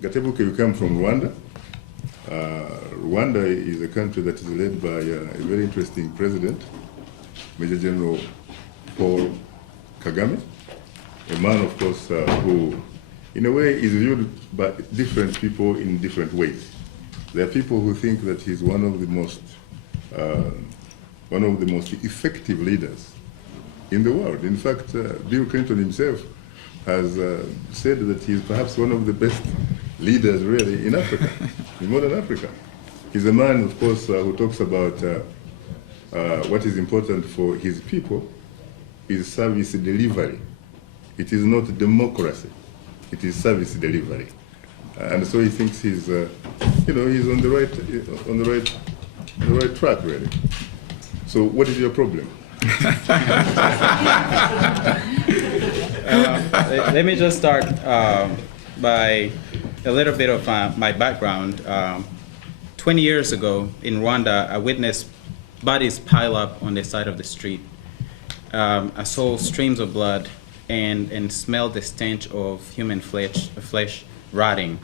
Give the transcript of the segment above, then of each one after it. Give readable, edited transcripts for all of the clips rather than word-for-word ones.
Gatebuke, you come from Rwanda. Rwanda is a country that is led by a very interesting president, Major General Paul Kagame, a man, of course, who, in a way, is viewed by different people in different ways. There are people who think that he's one of the most effective leaders in the world. In fact, Bill Clinton himself has said that he's perhaps one of the best leaders really in Africa, in modern Africa. He's a man, of course, who talks about what is important for his people is service delivery. It is not democracy, it is service delivery. And so he thinks he's, he's on the right track, really. So what is your problem? Let me just start by a little bit of my background. 20 years ago in Rwanda, I witnessed bodies pile up on the side of the street. I saw streams of blood and smelled the stench of human flesh rotting.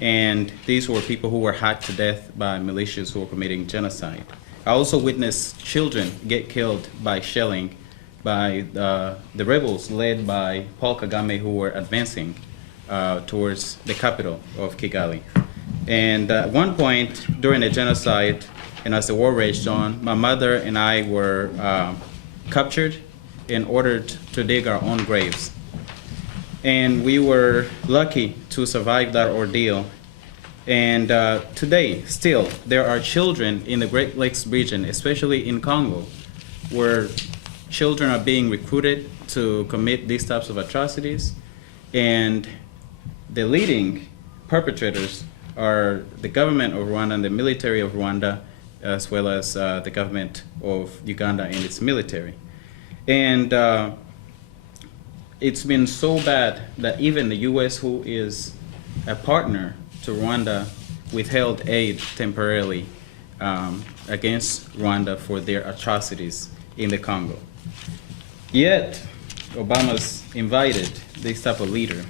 And these were people who were hacked to death by militias who were committing genocide. I also witnessed children get killed by shelling by the rebels led by Paul Kagame, who were advancing towards the capital of Kigali. And at one point during the genocide, and as the war raged on, my mother and I were captured and ordered to dig our own graves. And we were lucky to survive that ordeal. And today, still, there are children in the Great Lakes region, especially in Congo, where children are being recruited to commit these types of atrocities. And the leading perpetrators are the government of Rwanda and the military of Rwanda, as well as the government of Uganda and its military. And it's been so bad that even the US, who is a partner to Rwanda, withheld aid temporarily against Rwanda for their atrocities in the Congo. Yet, Obama's invited this type of leader,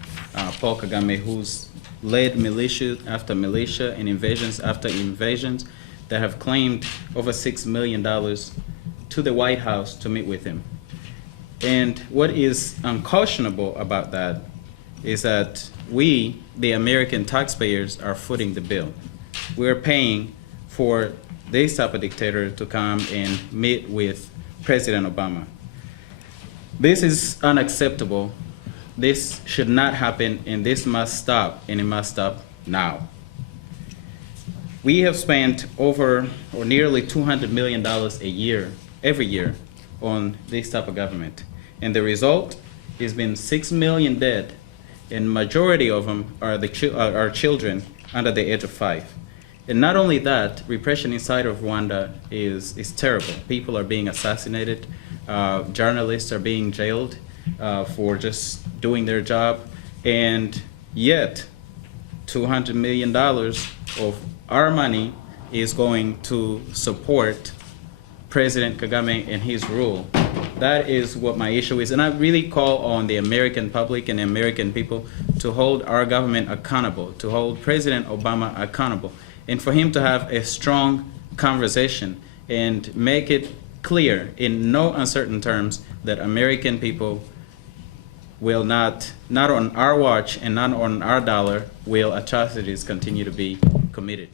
Paul Kagame, who's led militia after militia and invasions after invasions that have claimed over $6 million to the White House to meet with him. And what is unconscionable about that is that we, the American taxpayers, are footing the bill. We're paying for this type of dictator to come and meet with President Obama. This is unacceptable. This should not happen, and this must stop, and it must stop now. We have spent over or nearly $200 million a year, every year, on this type of government. And the result has been 6 million dead, and majority of them are children under the age of 5. And not only that, repression inside of Rwanda is terrible. People are being assassinated, journalists are being jailed for just doing their job, and yet $200 million of our money is going to support President Kagame and his rule. That is what my issue is, and I really call on the American public and the American people to hold our government accountable, to hold President Obama accountable, and for him to have a strong conversation and make it clear in no uncertain terms that American people will not on our watch and not on our dollar, will atrocities continue to be committed.